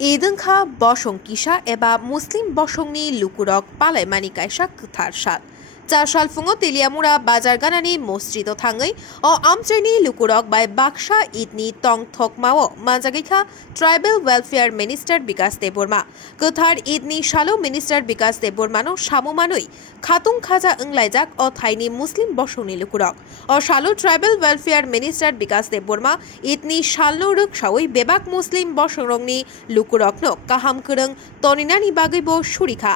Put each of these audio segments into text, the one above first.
Idengkha bosong kisha eba Muslim bosongni lukurok palai mani kaisa kuthar sal. Chashal fungo Teliamura bazar ganani mosjid o thangwi o amchani lukurok by Baksha idni tong thokmao manjagwikha Tribal Welfare Minister Bikash Debbarma. Kuthar idni salo Minister Bikash Debbarma no samumanui খাতুং খাজা ইংলাইজাক ও থাইনি মুসলিম বসংনি লুকুরক ও শালু tribal welfare minister Bikash Debbarma ইতনি শালনো রুক সাউই বেবাক মুসলিম বসংরংনি লুকুরকন কাহাম করং তনিনানি বাগৈব সুরিখা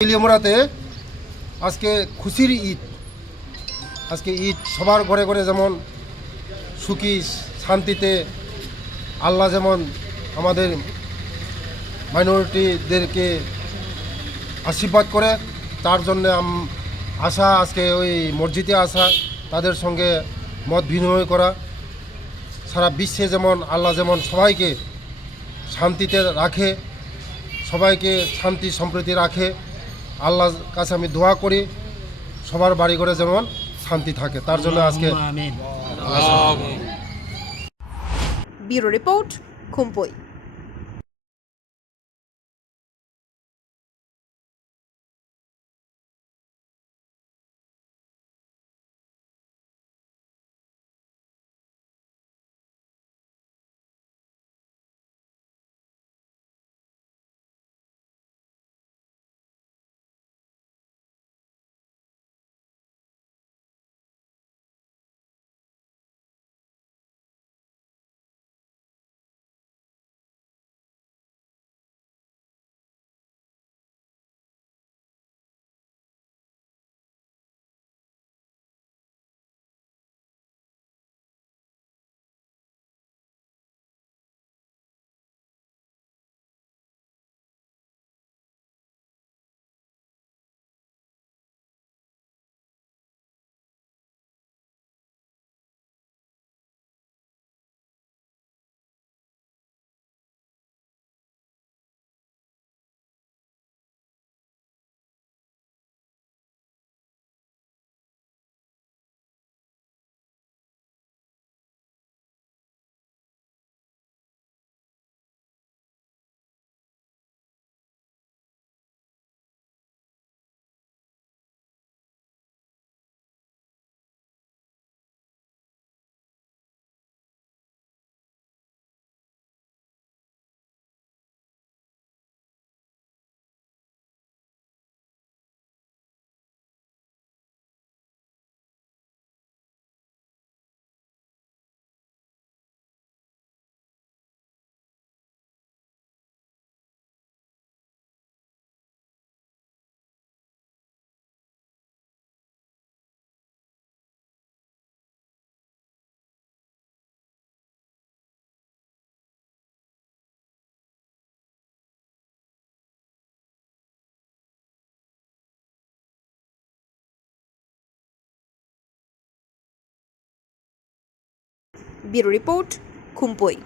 তেলিয়ামুরাতে আজকে খুশির ঈদ। আজকে ঈদ সবার ঘরে ঘরে যেমন সুখী শান্তিতে আল্লাহ যেমন আমাদের মাইনরিটিদেরকে আশীর্বাদ করে, তার জন্য আসা আজকে ওই মসজিদে আসা, তাদের সঙ্গে মত বিনিময় করা। সারা বিশ্বে যেমন আল্লাহ যেমন সবাইকে শান্তিতে রাখে, সবাইকে শান্তি সম্প্রীতি রাখে, আল্লাহর কাছে আমি দোয়া করি সবার বাড়ি ঘরে যেমন শান্তি থাকে, তার জন্য আজকে। Bureau report, Khumpui. Bureau report, খুমপুই।